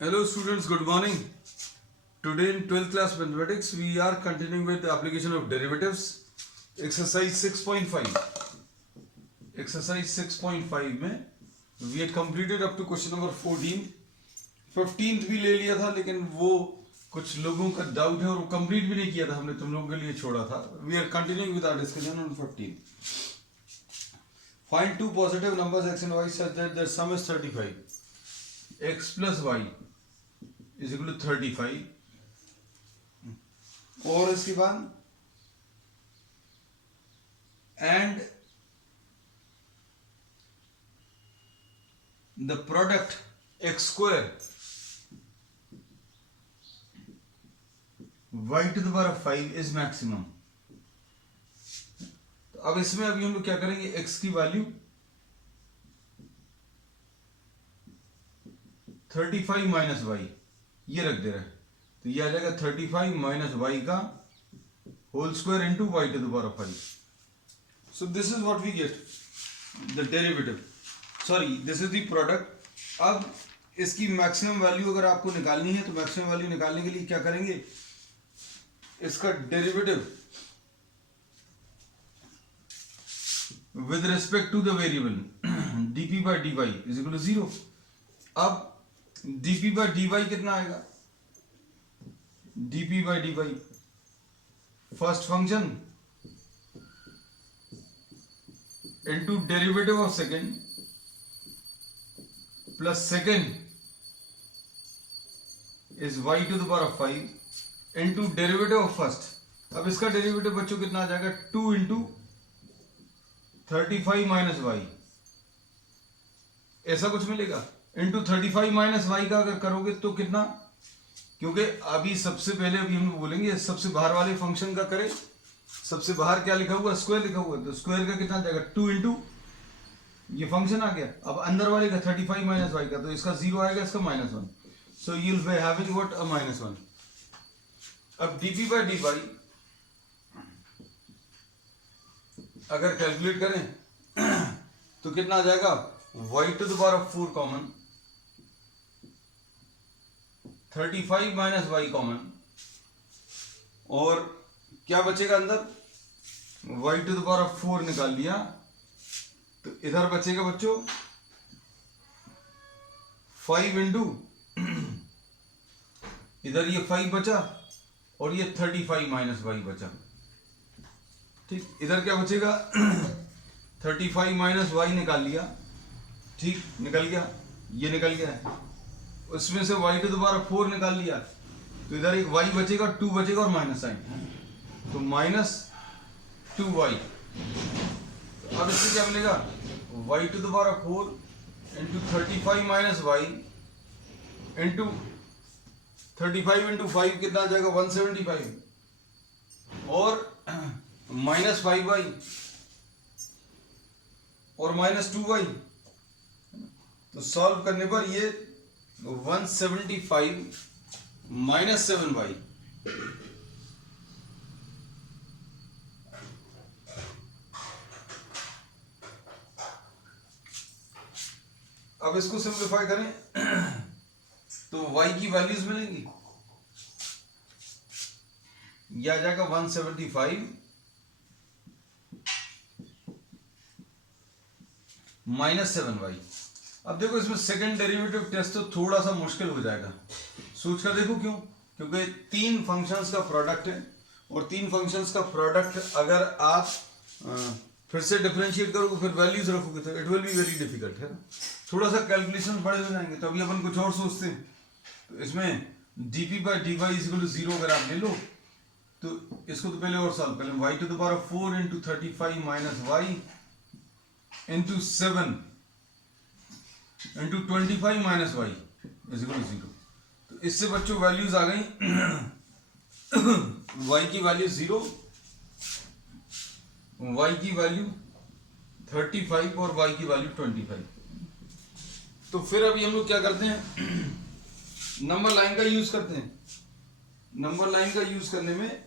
Hello students, good morning. Today in 12th class mathematics we are continuing with the application of derivatives. Exercise 6.5. Exercise 6.5 में we had completed up to question number 14. 15th भी ले लिया था लेकिन वो कुछ लोगों का डाउट है और वो कंप्लीट भी नहीं किया था, हमने तुम लोगों के लिए छोड़ा था. We are continuing with our discussion on 15. Find two positive numbers x and y such that their sum is 35. x plus y is equal to 35. और इसके बाद and the product x square y to the power of 5 is maximum. तो अब इसमें अभी हम लोग क्या करेंगे, x की वैल्यू 35 माइनस वाई ये रख दे रहा है, तो ये आ जाएगा 35 माइनस वाई का whole square into Y to the power of 5. So this is what we get the derivative, sorry this is the product. अब इसकी मैक्सिमम वैल्यू अगर आपको निकालनी है तो मैक्सिमम वैल्यू निकालने के लिए क्या करेंगे, इसका derivative with respect to the variable dp bye dy is equal to 0. अब dp बाय dy कितना आएगा, dp bye dy first function into derivative of second plus second is y to the power of 5 into derivative of first. अब इसका derivative बच्चों कितना आ जाएगा, 2 into 35 minus Y, ऐसा कुछ मिलेगा. इंटू 35 माइनस वाई का अगर करोगे तो कितना, क्योंकि अभी सबसे पहले अभी हम बोलेंगे सबसे बाहर वाले फंक्शन का करें. सबसे बाहर क्या लिखा हुआ, स्क्वायर लिखा हुआ, तो स्क्वायर का कितना जाएगा 2 इंटू ये फंक्शन आ गया. अब अंदर वाले का 35 माइनस वाई का, तो इसका 0 आएगा, इसका -1. So you will be having what, a -1. अब dp बाय dy अगर कैलकुलेट करें तो कितना आ जाएगा, y to the power of 4 common, 35 minus Y common, और क्या बचेगा अंदर, y to the power of 4 निकाल लिया, तो इधर बचेगा बच्चों 5 इंटू इधर ये 5 बचा और ये 35 माइनस वाई बचा. ठीक, इधर क्या बचेगा 35 माइनस वाई निकाल लिया, ठीक निकल गया, ये निकल गया है. उसमें से y टू द पावर 4 निकाल लिया, तो इधर एक y बचेगा, 2 बचेगा और माइनस साइन, तो -2y. तो अब इससे क्या मिलेगा, y to the power 4 into 35 minus Y into 35 into 5 कितना आ जाएगा 175 और -5y और -2y. तो सॉल्व करने पर ये 175 -7y. अब इसको सिंप्लीफाई करें तो y की वैल्यूज मिलेंगी, ये आ जाएगा 175 -7y. अब देखो इसमें सेकंड डेरिवेटिव टेस्ट तो थोड़ा सा मुश्किल हो जाएगा, सोच कर देखो क्यों, क्योंकि 3 फंक्शंस का प्रोडक्ट है और 3 फंक्शंस का प्रोडक्ट अगर आप फिर से डिफरेंशिएट करोगे, फिर वैल्यूज रखोगे तो it will be very difficult है ना, थोड़ा सा कैलकुलेशन बड़े हो जाएंगे. तो अभी अपन कुछ और सोचते हैं. तो इसमें dp bye dy is equal to 0 अगर आप ले लो तो इसको तो पहले और सॉल्व कर लें, y to the power of 4 into 35 minus Y into 7 into 25 minus Y is equal to 0. तो इससे बच्चों वैल्यूज आ गई y की वैल्यू 0, y की वैल्यू 35 और y की वैल्यू 25. तो फिर अभी हम लोग क्या करते हैं, नंबर लाइन का यूज करते हैं. नंबर लाइन का यूज करने में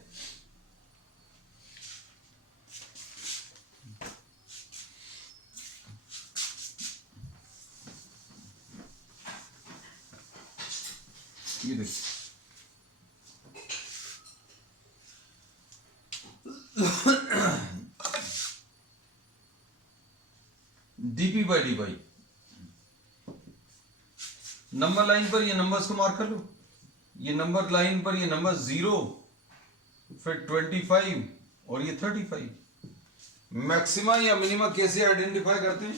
ये देखिए DP by D Y, number line पर ये नंबर्स को मार्क कर लो, ये नंबर लाइन पर ये नंबर 0, फिर 25 और ये 35। मैक्सिमा या मिनिमा कैसे आइडेंटिफाई करते हैं?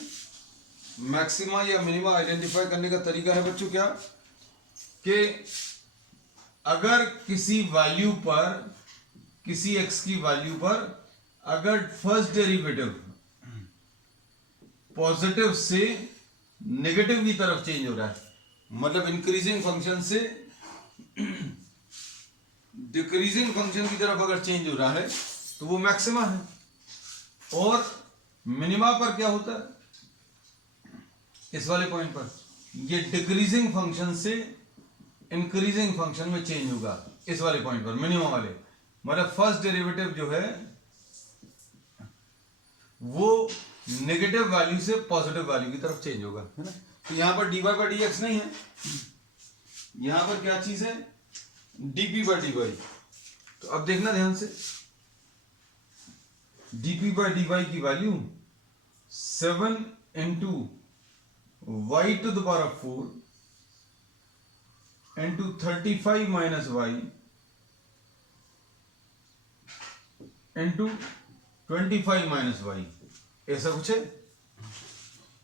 मैक्सिमा या मिनिमा आइडेंटिफाई करने का तरीका है बच्चों क्या, कि अगर किसी वैल्यू पर, किसी x की वैल्यू पर अगर फर्स्ट डेरिवेटिव पॉजिटिव से नेगेटिव की तरफ चेंज हो रहा है, मतलब इंक्रीजिंग फंक्शन से डिक्रीजिंग फंक्शन की तरफ अगर चेंज हो रहा है तो वो मैक्सिमा है। और मिनिमा पर क्या होता है, इस वाले पॉइंट पर ये डिक्रीजिंग फंक्शन से इंक्रीजिंग फंक्शन में चेंज होगा, इस वाले पॉइंट पर मिनिमा वाले, मतलब फर्स्ट डेरिवेटिव जो है वो नेगेटिव वैल्यू से पॉजिटिव वैल्यू की तरफ चेंज होगा, है ना। तो यहां पर dy बाई डी एक्स नहीं है, यहां पर क्या चीज है, dp बाई डी वाई। तो अब देखना ध्यान से, dp बाई डी वाई की value 7 into Y to the power 4 into 35 minus Y into 25 minus Y, ऐसा कुछ है।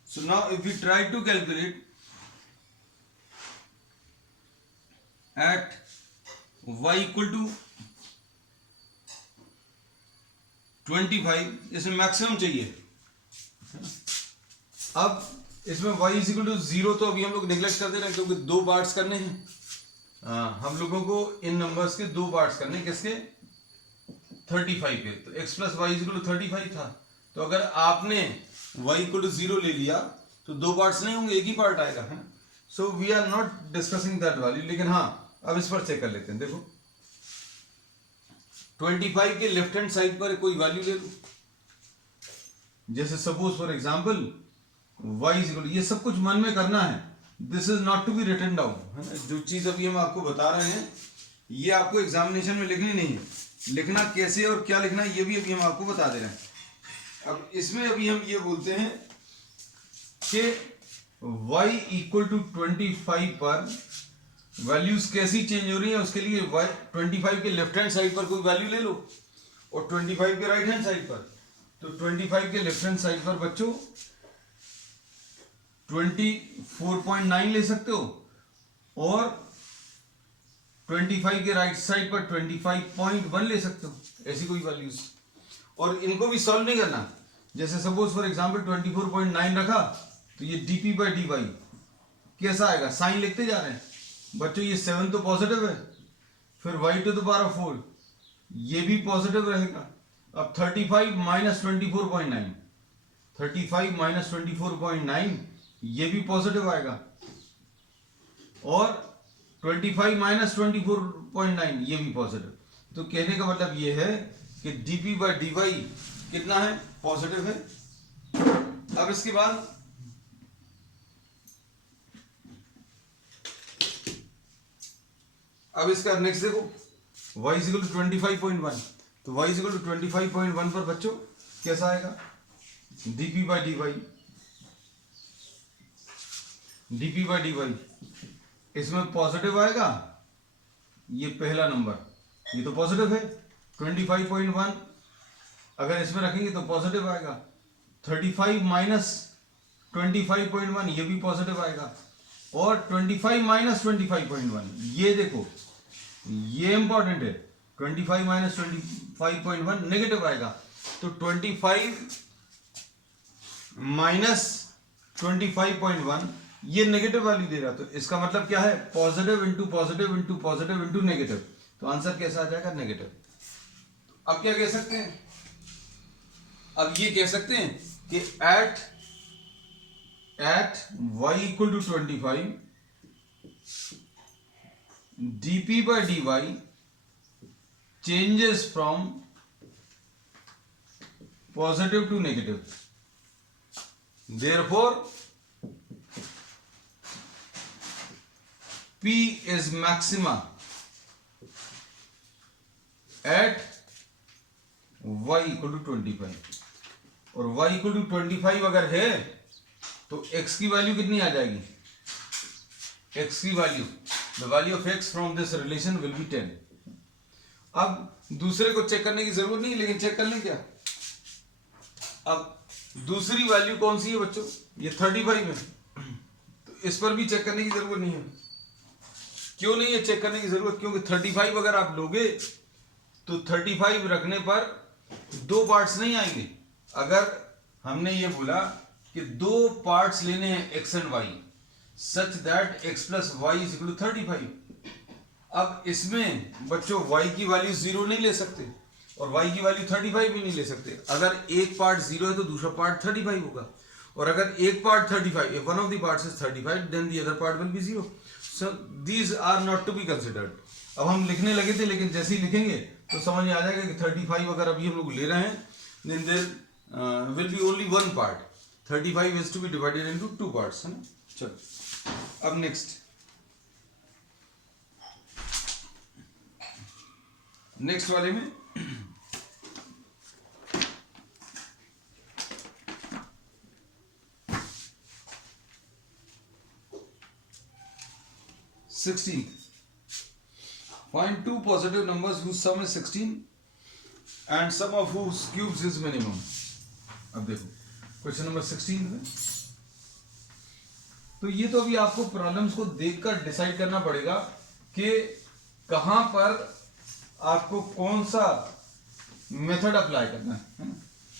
So now if we try to calculate at y equal to 25, इसमें मैक्सिमम चाहिए। अब इसमें y इज इक्वल टू 0 तो अभी हम लोग नेग्लेक्ट कर दे रहे हैं, क्योंकि दो पार्ट्स करने हैं। हम लोगों को इन नंबर्स के दो पार्ट्स करने, किसके, 35 के। तो x plus Y is equal to 35 था, तो अगर आपने y इक्वल टू 0 ले लिया तो दो पार्ट्स नहीं होंगे, एक ही पार्ट आएगा, है। So we are not discussing that value, लेकिन हाँ अब इस पर चेक कर लेते हैं। देखो 25 के लेफ्ट हैंड साइड पर कोई वैल्यू ले लो, जैसे suppose for example y is equal, ये सब कुछ मन में करना है, this is not to be written down, है ना। जो चीज अभी हम आपको बता रहे हैं ये आपको एग्जामिनेशन में लिखनी नहीं है, लिखना कैसे और क्या लिखना है ये भी अभी हम आपको बता दे रहे हैं। अब इसमें अभी हम ये बोलते हैं कि y इक्वल टू 25 पर वैल्यूज कैसी चेंज हो रही है, उसके लिए y 25 के लेफ्ट हैंड साइड पर कोई वैल्यू ले लो और 25 के राइट हैंड साइड पर। तो 25 के लेफ्ट हैंड साइड पर बच्चों 24.9 ले सकते हो और 25 के राइट साइड पर 25.1 ले सकते हो, ऐसी कोई वैल्यूज। और इनको भी सॉल्व नहीं करना, जैसे सपोज फॉर एग्जांपल 24.9 रखा तो ये dp बाई डी वाई कैसा आएगा, साइन लिखते जा रहे हैं बच्चों, ये 7 तो पॉजिटिव है, फिर y टू द पावर 4 ये भी पॉजिटिव रहेगा। अब 35 माइनस 24.9, 35 माइनस 24.9 ये भी पॉजिटिव आएगा, और 25 माइनस 24.9 ये भी पॉजिटिव। तो कहने का मतलब ये है कि dp बाई डी वाई कितना है, पॉजिटिव है। अब इसके बाद अब इसका नेक्स्ट देखो, y इज इक्वल टू 25.1, तो y इज इक्वल टू 25.1 पर बच्चों कैसा आएगा, dp by D Y, dp by D Y इसमें पॉजिटिव आएगा, ये पहला नंबर ये तो पॉजिटिव है, 25.1 अगर इसमें रखेंगे तो पॉजिटिव आएगा, 35 माइनस 25.1 ये भी पॉजिटिव आएगा, और 25 माइनस 25.1 ये देखो ये इंपॉर्टेंट है, 25 माइनस 25.1 नेगेटिव आएगा। तो 25 माइनस 25.1 ये नेगेटिव वैल्यू दे रहा, तो इसका मतलब क्या है, positive into positive into positive into negative, तो आंसर कैसा आ जाएगा, नेगेटिव। अब क्या कह सकते हैं, अब ये कह सकते हैं कि at y equal to 25 dp by dy changes from positive to negative, therefore P is maxima at y equal to 25 और y equal to 25 अगर है तो x की वैल्यू कितनी आ जाएगी? x की value, the value of x from this relation will be 10। अब दूसरे को चेक करने की जरूरत नहीं, लेकिन चेक कर लें क्या। अब दूसरी वैल्यू कौन सी है बच्चों? ये 35 है, तो इस पर भी चेक करने की जरूरत नहीं है। क्यों नहीं है चेक करने की जरूरत? क्योंकि 35 अगर आप लोगे तो 35 रखने पर दो पार्ट्स नहीं आएंगे। अगर हमने ये बोला कि दो पार्ट्स लेने हैं x and y such that x plus Y is equal to 35, अब इसमें बच्चों y की वैल्यू 0 नहीं ले सकते और y की वैल्यू 35 भी नहीं ले सकते। अगर एक पार्ट 0 है तो दूसरा पार्ट 35 होगा, और अगर एक part 35, if one of the parts is 35 then the other part will be 0, so these are not to be considered। अब हम लिखने लगे थे, लेकिन जैसे ही लिखेंगे तो समझ में आ जाएगा कि 35 अगर अभी हम लोग ले रहे हैं then there will be only one part, 35 is to be divided into two parts, है ना। चलो अब नेक्स्ट वाले में find two positive numbers whose sum is 16 and sum of whose cubes is minimum। अब देखो क्वेश्चन नंबर 16 में तो ये तो अभी आपको प्रॉब्लम्स को देखकर डिसाइड करना पड़ेगा कि कहां पर आपको कौन सा मेथड अप्लाई करना है ना।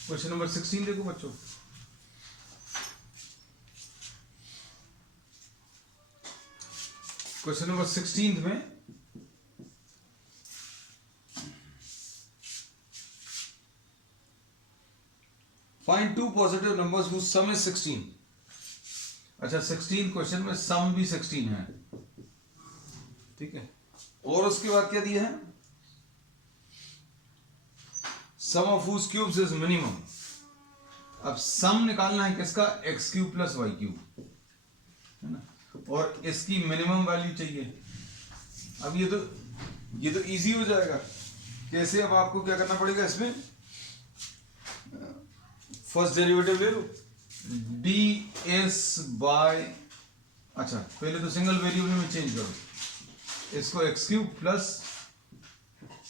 क्वेश्चन नंबर 16 देखो बच्चों, क्वेश्चन नंबर 16 में find two positive numbers whose sum is 16। अच्छा 16 क्वेश्चन में सम भी 16 है, ठीक है। और उसके बाद क्या दिया है? Sum of whose cubes is minimum। अब सम निकालना है किसका? X cube plus Y cube, है ना, और इसकी मिनिमम वैल्यू चाहिए। अब ये तो इजी हो जाएगा। कैसे? अब आपको क्या करना पड़ेगा इसमें? फर्स्ट डेरिवेटिव ले लो, डी एस बाय, अच्छा पहले तो सिंगल वेरिएबल में चेंज करो, इसको X cube plus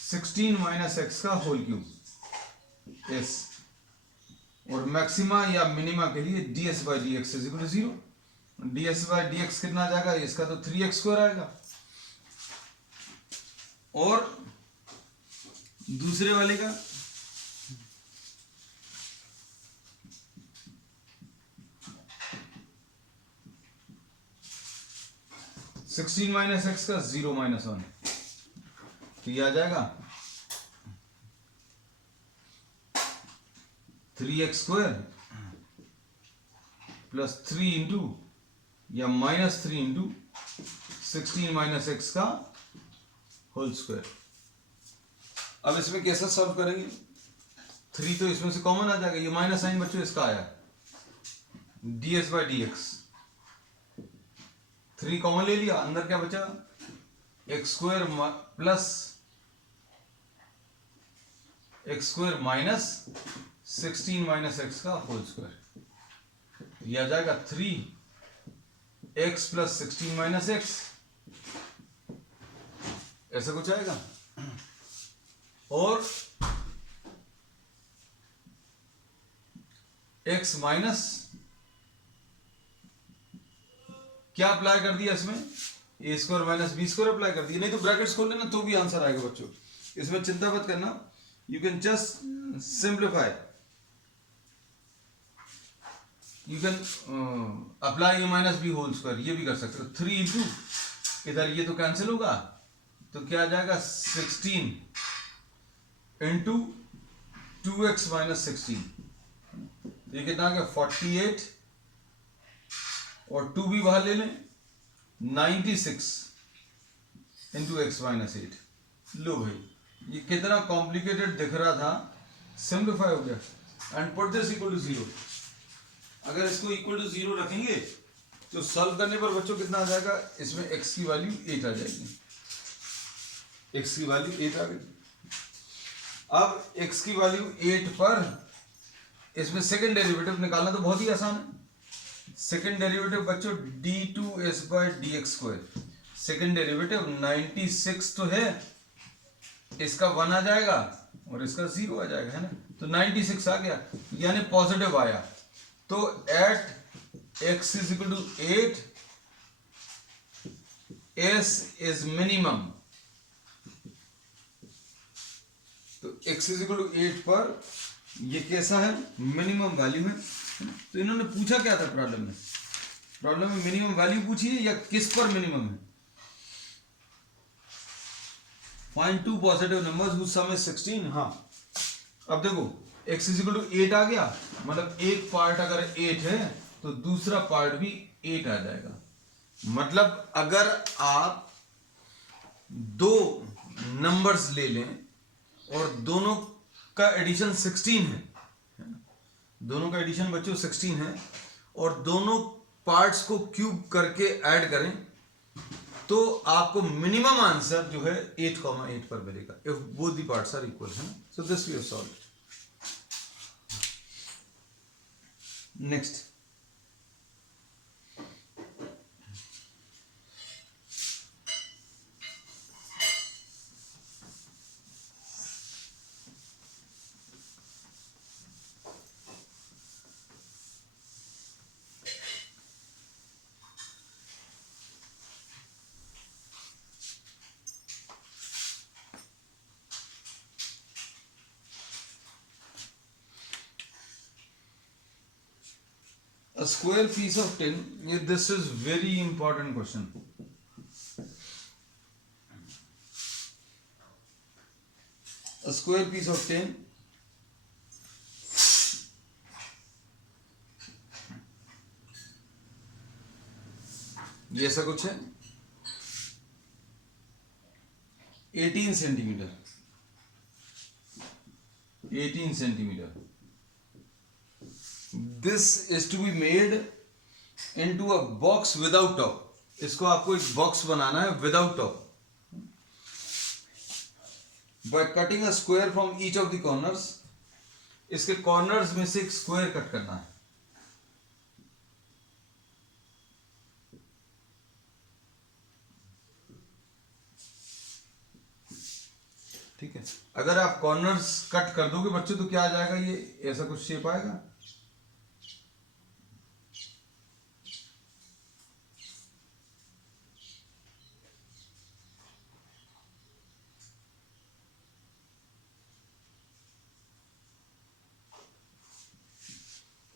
16 minus X का होल क्यूब एस, और मैक्सिमा या मिनिमा के लिए D S by D X is equal to 0। D S by D X कितना आ जाएगा? इसका तो 3x स्क्वायर आएगा, और दूसरे वाले का सिक्सटीन माइनस एक्स का 0 माइनस 1, तो ये आ जाएगा 3x स्क्वायर प्लस 3 इंटू या माइनस 3 इंटू 16 माइनस एक्स का होल स्क्वायर। अब इसमें कैसा सॉल्व करेंगे? 3 तो इसमें से कॉमन आ जाएगा, ये माइनस साइन बच्चों इसका आया, D S by D x, 3 common ले लिया, अंदर क्या बचा? X square plus x square minus 16 minus X का होल स्क्वायर, यह आ जाएगा 3x प्लस 16 माइनस एक्स, ऐसा कुछ आएगा। और x माइनस क्या अप्लाई कर दिया इसमें? A square minus B square apply कर दिया, नहीं तो ब्रैकेट्स खोल लेना तो भी आंसर आएगा बच्चों, इसमें चिंता मत करना। You can just simplify, you can apply A minus B whole square, ये भी कर सकते हो। 3 इंटू इधर ये तो कैंसिल होगा, तो क्या आ जाएगा 16 इंटू 2x माइनस 16, ये कितना आ गया 48, और 2 भी बाहर ले लें 96 इंटू एक्स माइनस 8। लो भाई ये कितना कॉम्प्लिकेटेड दिख रहा था, सिंप्लीफाई हो गया। And put this equal to 0। अगर इसको इक्वल टू 0 रखेंगे तो तो सॉल्व करने पर बच्चों कितना आ जाएगा, इसमें x की वैल्यू 8 आ जाएगी, x की वैल्यू 8 आ गई। अब x की वैल्यू 8 पर इसमें सेकंड डेरिवेटिव निकालना तो बहुत ही आसान है। सेकंड डेरिवेटिव बच्चों d2s by dx square, second derivative 96 तो है, इसका 1 आ जाएगा और इसका 0 आ जाएगा, है ना। तो 96 आ गया, यानी पॉजिटिव आया। तो at x is equal to 8 s is minimum. तो x इज इक्वल टू 8 पर ये कैसा है, मिनिमम वैल्यू है। तो इन्होंने पूछा क्या था प्रॉब्लम में, प्रॉब्लम में मिनिमम वैल्यू पूछी है या किस पर मिनिमम है। Find two positive numbers whose sum is 16। हाँ, अब देखो x इज इक्वल टू 8 आ गया, मतलब एक पार्ट अगर 8 है तो दूसरा पार्ट भी 8 आ जाएगा। मतलब अगर आप दो नंबर्स ले लें और दोनों का एडिशन 16 है, दोनों का एडिशन बच्चों 16 है, और दोनों पार्ट्स को क्यूब करके ऐड करें तो आपको मिनिमम आंसर जो है 8,8 पर मिलेगा, if both the parts are equal, है। So this we have solved. Next, a square piece of tin, this is very important question. A square piece of tin ये ऐसा कुछ है 18 centimetre, 18 centimetre. This is to be made into a box without top. इसको आपको एक box बनाना है without top. By cutting a square from each of the corners, इसके corners में से एक स्क्वायर कट करना है। ठीक है, अगर आप कॉर्नर्स कट कर दोगे बच्चों तो क्या आ जाएगा, ये ऐसा कुछ शेप आएगा।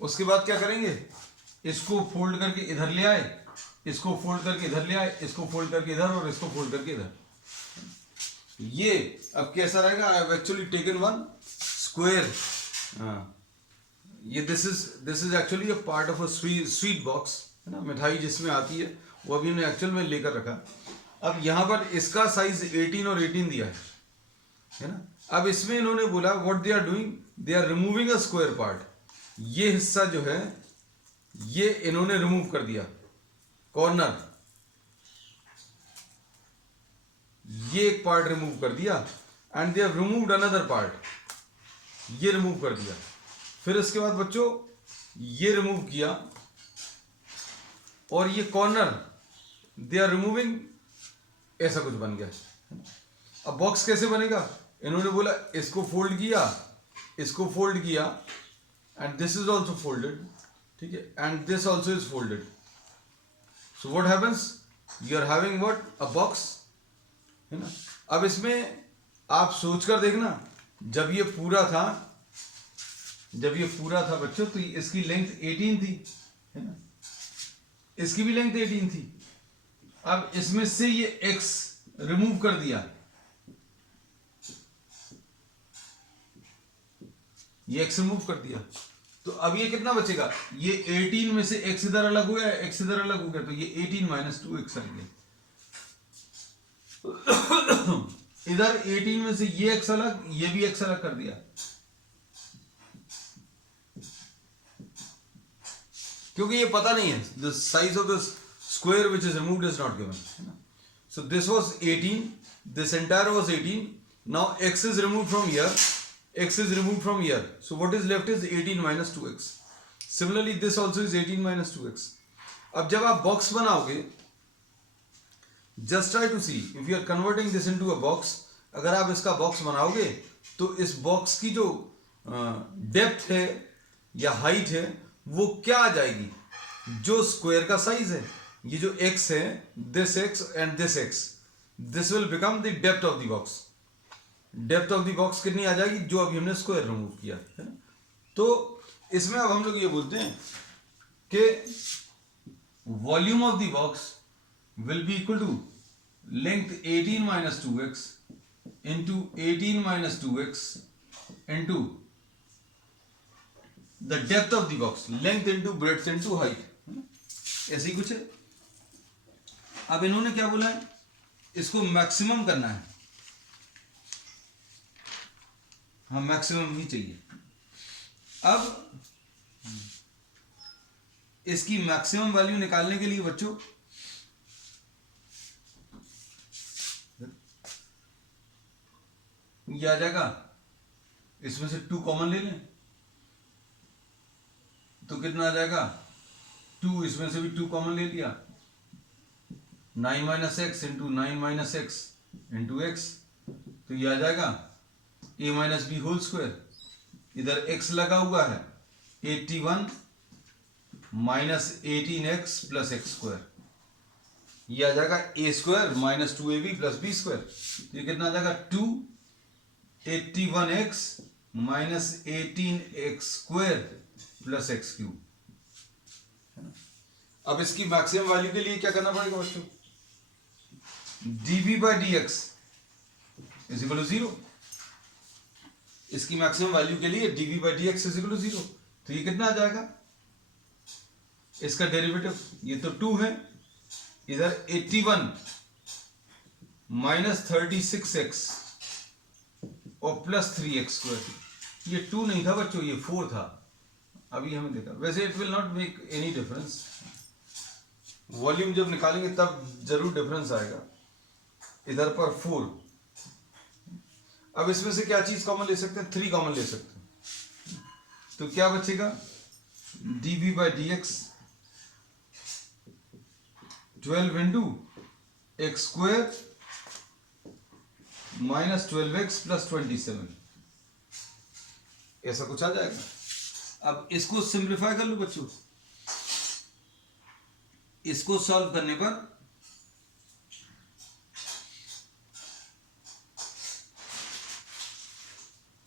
उसके बाद क्या करेंगे, इसको फोल्ड करके इधर ले आए, इसको फोल्ड करके इधर ले आए, इसको फोल्ड करके इधर और इसको फोल्ड करके इधर। ये अब कैसा रहेगा, I have actually taken one square. ये this is actually a part of a sweet box, है ना, मिठाई जिसमें आती है वो अभी हमने एक्चुअल में लेकर रखा। अब यहाँ पर इसका साइज 18 और 18 दिया है ना। अब इसमें इन्होंने बोला what they are doing, they are removing a square part. ये हिस्सा जो है ये इन्होंने रिमूव कर दिया, कॉर्नर, ये एक पार्ट रिमूव कर दिया, and they have removed another part, ये रिमूव कर दिया। फिर इसके बाद बच्चों ये रिमूव किया और ये कॉर्नर दे आर रिमूविंग, ऐसा कुछ बन गया। अब बॉक्स कैसे बनेगा, इन्होंने बोला इसको फोल्ड किया, इसको फोल्ड किया, and this is also folded, ठीक है, and this also is folded. So what happens, you are having what, a box, है ना। अब इसमें आप सोचकर देखना, जब ये पूरा था बच्चों तो इसकी लेंथ 18 थी, है ना, इसकी भी लेंथ 18 थी। अब इसमें से ये x रिमूव कर दिया, ये x रिमूव कर दिया, तो अब ये कितना बचेगा, ये 18 में से x इधर अलग हो गया, x इधर अलग हो गया, तो ये 18 माइनस 2x आ गया। इधर 18 में से ये x अलग, ये भी x अलग कर दिया। क्योंकि ये पता नहीं है, the size of the square which is removed is not given, है ना. So this was 18, this entire was 18. Now x is removed from here, x is removed from here, so what is left is 18 minus 2x. Similarly this also is 18 minus 2x. अब जब आप box बनाओगे, just try to see if you are converting this into a box. अगर आप इसका box बनाओगे तो इस बॉक्स की जो डेप्थ है या हाइट है वो क्या आ जाएगी, जो स्क्वायर का साइज है. ये जो x है, this x and this x, this will become the depth of the box. Depth of the box कितनी आ जाएगी, जो अभी हमने स्क्वायर रिमूव किया है ना. तो इसमें अब हम लोग ये बोलते हैं कि volume of the box will be equal to length 18 minus 2x into 18 minus 2x into the depth of the box, length into breadth into height. ऐसे ही कुछ है. अब इन्होंने क्या बोला है, इसको मैक्सिमम करना है. हाँ, मैक्सिमम ही चाहिए. अब इसकी मैक्सिमम वैल्यू निकालने के लिए बच्चों ये आ जाएगा, इसमें से 2 कॉमन ले लें तो कितना आ जाएगा 2, इसमें से भी 2 कॉमन ले लिया, 9 minus X into 9 minus X into X, तो ये आ जाएगा a minus B whole square. इधर x लगा हुआ है 81 minus 18x plus x square. ये आ जाएगा a square minus 2ab plus B square. ये कितना आ जाएगा 281x minus 18x square plus X cube. अब इसकी मैक्सिमम वैल्यू के लिए क्या करना पड़ेगा बच्चों, dv by D X is equal to 0. इसकी मैक्सिमम वैल्यू के लिए dv by D X is equal to 0. तो ये कितना आ जाएगा, इसका डेरिवेटिव ये तो 2 है, इधर 81 माइनस 36x और प्लस 3x स्क्वायर. ये 2 नहीं था बच्चों, ये 4 था. अभी हमें देखा, वैसे it will not make any difference. Volume जब निकालेंगे तब जरूर डिफरेंस आएगा. इधर पर 4. अब इसमें से क्या चीज कॉमन ले सकते हैं, 3 कॉमन ले सकते हैं. तो क्या बचेगा, dv by D X 12 into x square minus 12x plus 27, ऐसा कुछ आ जाएगा. अब इसको सिंप्लीफाई कर लो बच्चों. इसको सॉल्व करने पर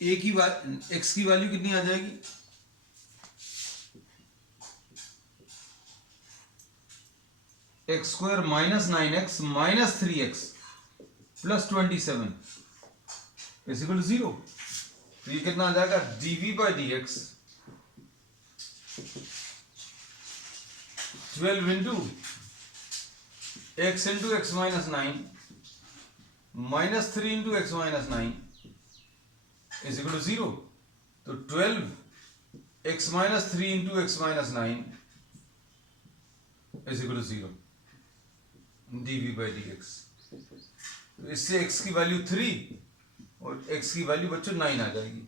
x की वैल्यू कितनी आ जाएगी, X square minus 9x minus 3x plus 27 is equal to 0. तो ये कितना आ जाएगा, dv by D X 12 into X minus 9 minus 3 into X minus 9 is equal to 0. तो 12 X minus 3 into X minus 9 is equal to 0 dv by D X. तो इससे x की value 3 और x की वैल्यू बच्चों 9 आ जाएगी.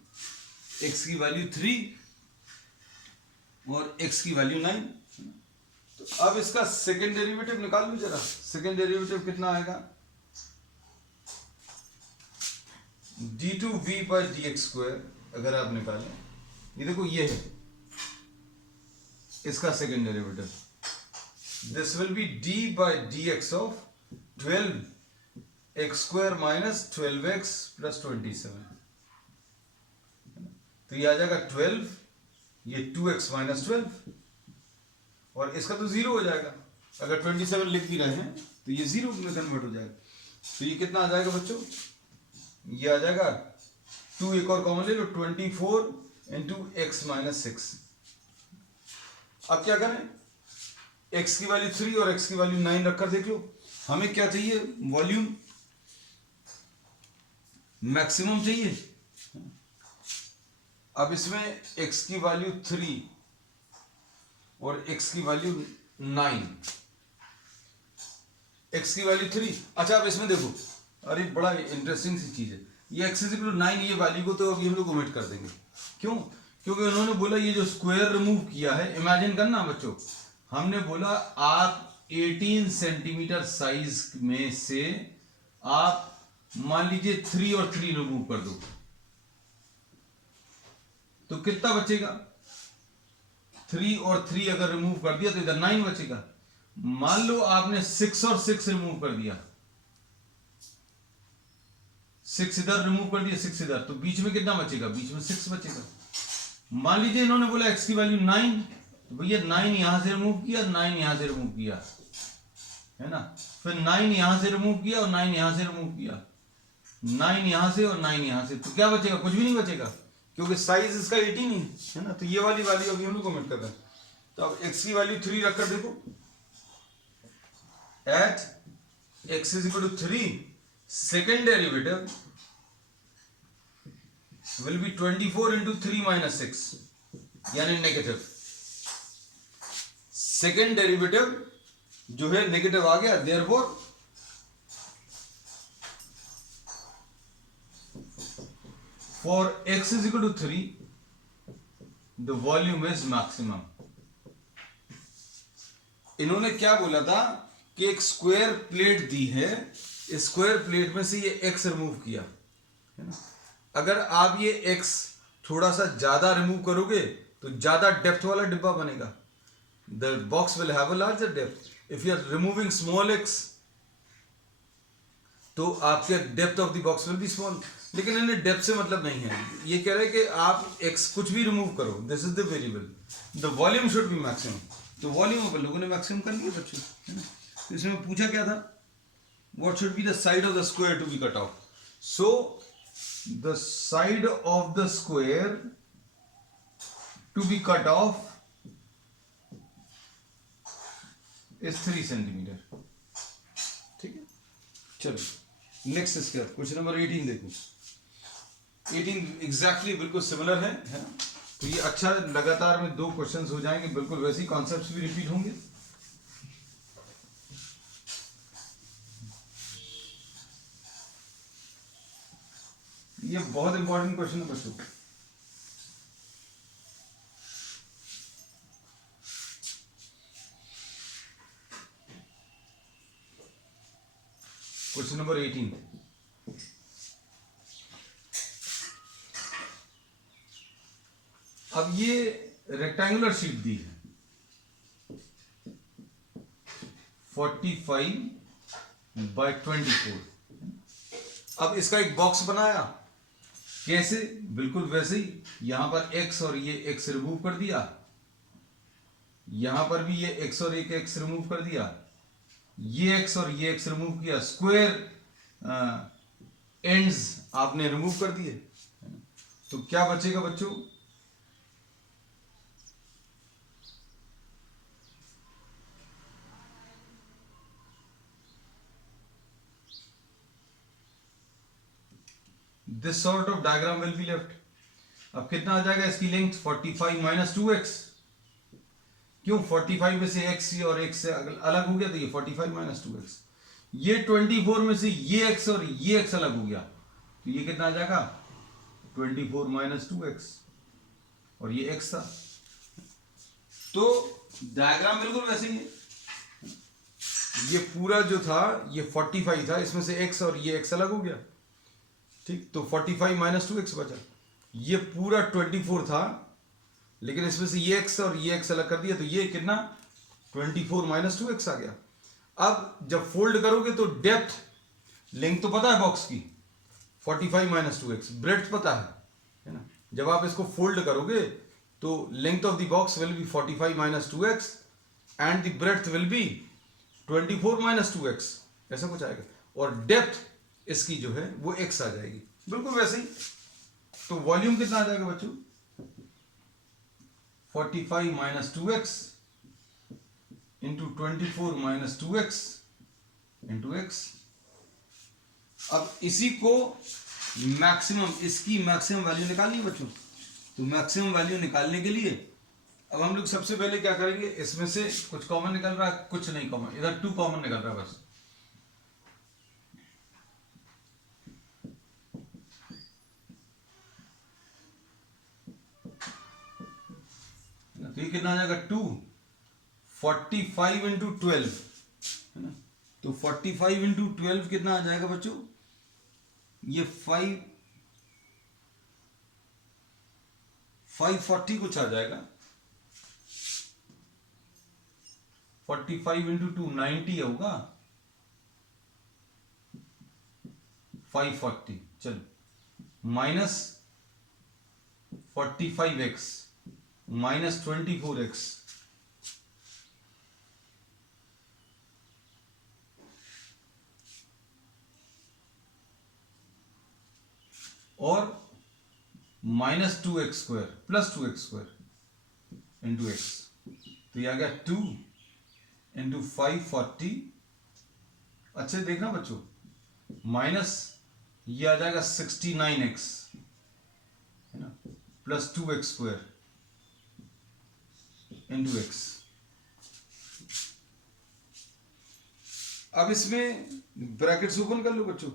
x की value 3 और x की वैल्यू 9. तो अब इसका सेकेंड डेरिवेटिव निकाल लो जरा. सेकेंड डेरिवेटिव कितना आएगा, d2v by D x square अगर आप निकालें, ये देखो ये है इसका second derivative. This will be d by D x of 12x square minus 12x plus 27. तो ये आ जाएगा 12, ये 2x माइनस 12 और इसका तो 0 हो जाएगा. अगर 27 लिख भी रहे हैं तो ये 0 में कन्वर्ट हो जाएगा. तो ये कितना आ जाएगा बच्चों, ये आ जाएगा 2, एक और कॉमन ले लो, 24 इंटू एक्स माइनस 6. अब क्या करें, x की वैल्यू 3 और x की वैल्यू 9 रखकर देख लो. हमें क्या चाहिए, वॉल्यूम मैक्सिमम चाहिए. अब इसमें x की वैल्यू 3 और x की वैल्यू 9, x की वैल्यू 3। अच्छा अब इसमें देखो, अरे बड़ा इंटरेस्टिंग सी चीज है, ये x इक्वल टू 9 ये वैल्यू को तो अभी हम लोग ओमिट कर देंगे। क्यों? क्योंकि उन्होंने बोला ये जो स्क्वायर रिमूव किया है, इमेजिन करना बच्चों, हमने बोला आप 18 सेंटीमीटर साइज में से आप मान लीजिए 3 और 3 रिमूव कर दो तो कितना बचेगा? 3 और 3 अगर रिमूव कर दिया तो इधर 9 बचेगा। मान लो आपने 6 और 6 रिमूव कर दिया, 6 इधर रिमूव कर दिया, 6 इधर, तो बीच में कितना बचेगा? बीच में 6 बचेगा। मान लीजिए इन्होंने बोला x की वैल्यू 9, तो भैया 9 यहां से रिमूव किया, 9 यहां से रिमूव किया, है ना, फिर 9 यहां से रिमूव किया और 9 यहां से रिमूव किया, 9 यहां से और 9 यहां से, तो क्या बचेगा? कुछ भी नहीं बचेगा, क्योंकि साइज इसका 18 ही है ना। तो ये वाली वैल्यू अभी हम लोग कमेंट कर रहे हैं। तो अब x की वैल्यू 3 रखकर देखो, at x is equal to 3, second derivative will be 24 into 3 minus 6, यानी नेगेटिव। सेकेंड डेरिवेटिव जो है नेगेटिव आ गया, therefore for x is equal to 3 the volume is maximum। इन्होंने क्या बोला था कि एक स्क्वायर प्लेट दी है, इस स्क्वायर प्लेट में से ये x रिमूव किया, है ना। अगर आप ये x थोड़ा सा ज्यादा रिमूव करोगे तो ज्यादा डेप्थ वाला डिब्बा बनेगा। The box will have a larger depth. If you are removing small x तो आपके depth of the box will be small. लेकिन इन्हें डेप्थ से मतलब नहीं है, ये कह रहे हैं कि आप x कुछ भी रिमूव करो, this is the variable, the volume should be maximum. तो वॉल्यूम अपन लोगों ने मैक्सिमम कर लिया बच्चों, है ना। तो इसमें पूछा क्या था, what should be the side of the square to be cut off. So the side of the square to be cut off is 3 centimetre. ठीक है, चलो नेक्स्ट इसके बाद क्वेश्चन नंबर 18 देखो। 18 एग्जैक्टली बिल्कुल सिमिलर है ना। तो ये अच्छा, लगातार में 2 क्वेश्चंस हो जाएंगे, बिल्कुल वैसे ही कॉन्सेप्ट्स भी रिपीट होंगे। ये बहुत इंपॉर्टेंट क्वेश्चन है बच्चों। क्वेश्चन नंबर 18, अब ये रेक्टेंगुलर शीट दी है 45/24। अब इसका एक बॉक्स बनाया, कैसे? बिल्कुल वैसे ही, यहां पर x और ये x रिमूव कर दिया, यहां पर भी ये x और एक x रिमूव कर दिया, ये x और ये x रिमूव किया, स्क्वायर एंड्स आपने रिमूव कर दिए। तो क्या बचेगा बच्चों? This sort of diagram will be left. अब कितना आ जाएगा इसकी लेंथ? 45 minus 2x। क्यों? 45 में से x और x से अलग हो गया तो ये 45 माइनस 2x। ये 24 में से ये x और ये x अलग हो गया तो ये कितना आ जाएगा? 24 माइनस 2x, और ये x था। तो डायग्राम बिल्कुल वैसे ही है। ये पूरा जो था ये 45 था, इसमें से x और ये x अलग हो गया, ठीक। तो 45 माइनस 2x बचा। ये पूरा 24 था, लेकिन इसमें से ये x और ये x अलग कर दिया तो ये कितना? 24 माइनस 2x आ गया। अब जब फोल्ड करोगे तो डेप्थ, लेंथ तो पता है बॉक्स की 45 माइनस 2x, ब्रेड्थ पता है ना। जब आप इसको फोल्ड करोगे तो length of the box will B 45 minus 2x and the breadth will be 24 minus 2x, ऐसा कुछ आएगा। और डेप्थ इसकी जो है वो x आ जाएगी, बिल्कुल वैसे ही। तो वॉल्यूम कितना आ जाएगा बच्चों? 45 minus 2x into 24 minus 2x into x। अब इसी को मैक्सिमम, इसकी मैक्सिमम वैल्यू निकालनी है बच्चों। तो मैक्सिमम वैल्यू निकालने के लिए अब हम लोग सबसे पहले क्या करेंगे, इसमें से कुछ कॉमन निकल रहा है, कुछ नहीं कॉमन, इधर 2 कॉमन निकल रहा है बस। तो ये कितना आ जाएगा 2, 45 इंटू 12 है ना। तो 45 इंटू 12 कितना आ जाएगा बच्चों, ये 540 कुछ आ जाएगा। 45 इंटू 2 90 होगा, 540। चलो माइनस 45x माइनस 24x, और minus 2x square plus 2x square into X. तो ये आ गया 2 इंटू 540। अच्छे देखना बच्चों, माइनस ये आ जाएगा 69x है ना, plus 2x square into x. अब इसमें ब्रैकेट्स ओपन कर लो बच्चों।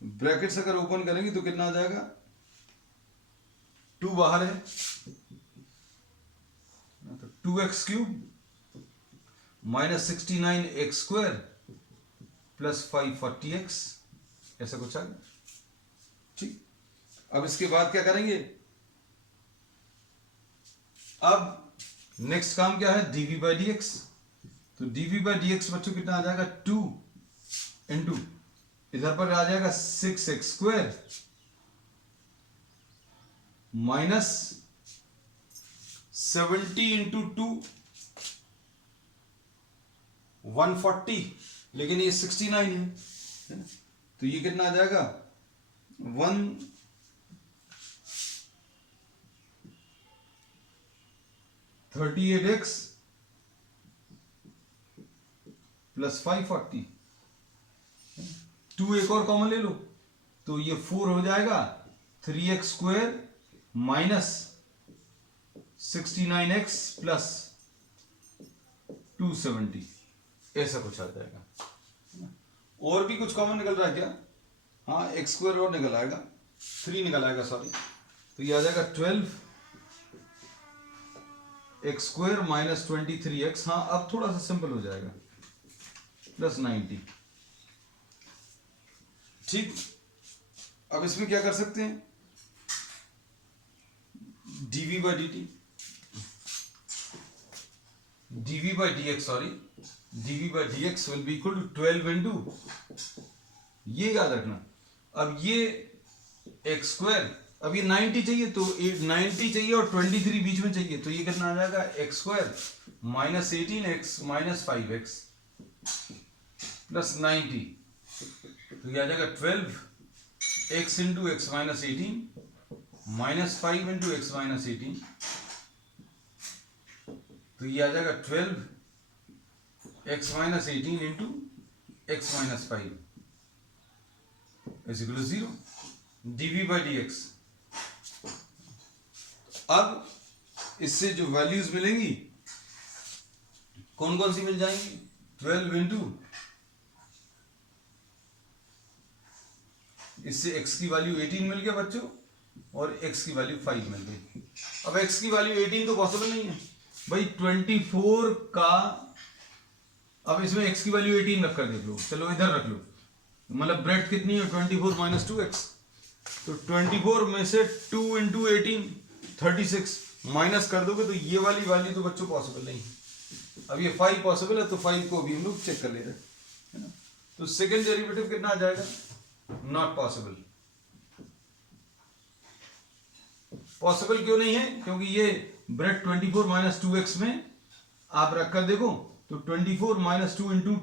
ब्रैकेट्स अगर ओपन करेंगे तो कितना आ जाएगा, 2 बाहर है तो 2x cube minus 69x square plus 540x, ऐसा कुछ आ गया। ठीक, अब इसके बाद क्या करेंगे, अब नेक्स्ट काम क्या है, dv बाई डी एक्स। तो dv बाई डी एक्स बच्चों कितना आ जाएगा, 2 इंटू इधर पर आ जाएगा 6x स्क्वायर माइनस 70 इंटू 2 140, लेकिन ये 69 है ना, तो ये कितना आ जाएगा 138x प्लस 540। 2 एक और कॉमन ले लो तो ये 4 हो जाएगा, 3x square minus 69x plus 270, ऐसा कुछ आ जाएगा। और भी कुछ कॉमन निकल रहा है क्या, हाँ एक्स स्क्वायर और निकल आएगा, 3 निकल आएगा सॉरी। तो ये आ जाएगा 12 एक्स स्क्वायर माइनस 23x, हाँ अब थोड़ा सा सिंपल हो जाएगा, प्लस 90। ठीक, अब इसमें क्या कर सकते हैं, dv by D T, dv by D X sorry, dv by D X will be equal to 12 into, ये याद रखना। अब ये एक्स स्क्वायर, अब ये 90 चाहिए तो 90 चाहिए और 23 बीच में चाहिए, तो ये कितना आ जाएगा, X square minus 18x minus 5x plus 90। तो ये आ जाएगा 12x into X minus 18 minus 5 into X minus 18। तो ये आ जाएगा 12x minus 18 into X minus 5 is equal to 0, dv by D X. अब इससे जो वैल्यूज मिलेंगी कौन कौन सी मिल जाएंगी, 12 इंटू, इससे x की वैल्यू 18 मिल गया बच्चों और x की वैल्यू 5 मिल गई। अब x की वैल्यू 18 तो पॉसिबल नहीं है भाई, 24 का, अब इसमें x की वैल्यू 18 रख कर देख लो, चलो इधर रख लो, मतलब ब्रेड्थ कितनी है 24 माइनस 2x, तो 24 में से 2 इंटू 18 36 माइनस कर दोगे तो ये वाली वैल्यू तो बच्चों पॉसिबल नहीं है। अब ये 5 पॉसिबल है तो 5 को भी हम लोग चेक कर ले रहे हैं, है ना। तो सेकंड डेरिवेटिव कितना आ जाएगा, नॉट पॉसिबल। पॉसिबल क्यों नहीं है, क्योंकि ये ब्रेड 24 माइनस 2x में आप रख कर देखो तो 24 माइनस 2 इंटू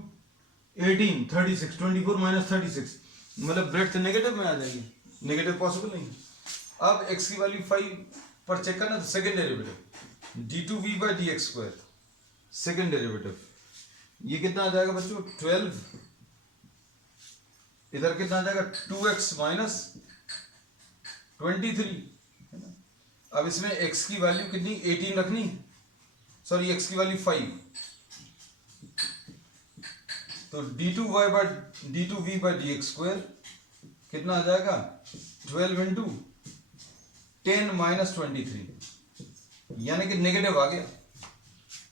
18 36, 24 माइनस 36 मतलब ब्रेड नेगेटिव में आ जाएगी, नेगेटिव पॉसिबल नहीं है। अब x की वैल्यू 5 पर चेक करना, तो second derivative d2v by D x square, second derivative ये कितना आ जाएगा बच्चों 12, इधर कितना आ जाएगा 2x माइनस 23। अब इसमें x की वैल्यू कितनी 18 रखनी, सॉरी x की वैल्यू 5, तो d2y bye d2v bye dx square कितना आ जाएगा 12 इंटू 10 माइनस 23, यानी कि नेगेटिव आ गया।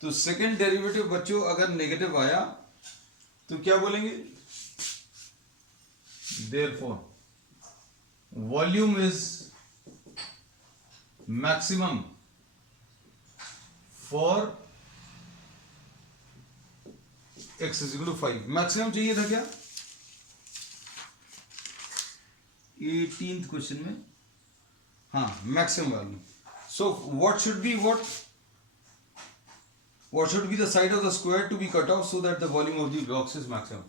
तो सेकंड डेरिवेटिव बच्चों अगर नेगेटिव आया तो क्या बोलेंगे, therefore volume is maximum for x is equal to 5। Maximum चाहिए था क्या 18th क्वेश्चन में, हाँ maximum value. So what should be what should be the side of the square to be cut off so that the volume of the box is maximum?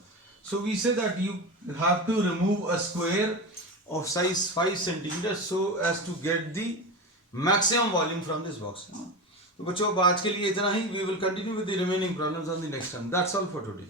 So we say that you have to remove a square of size 5 centimeters so as to get the maximum volume from this box. तो बच्चों अब आज के लिए इतना ही। We will continue with the remaining problems on the next time. That's all for today.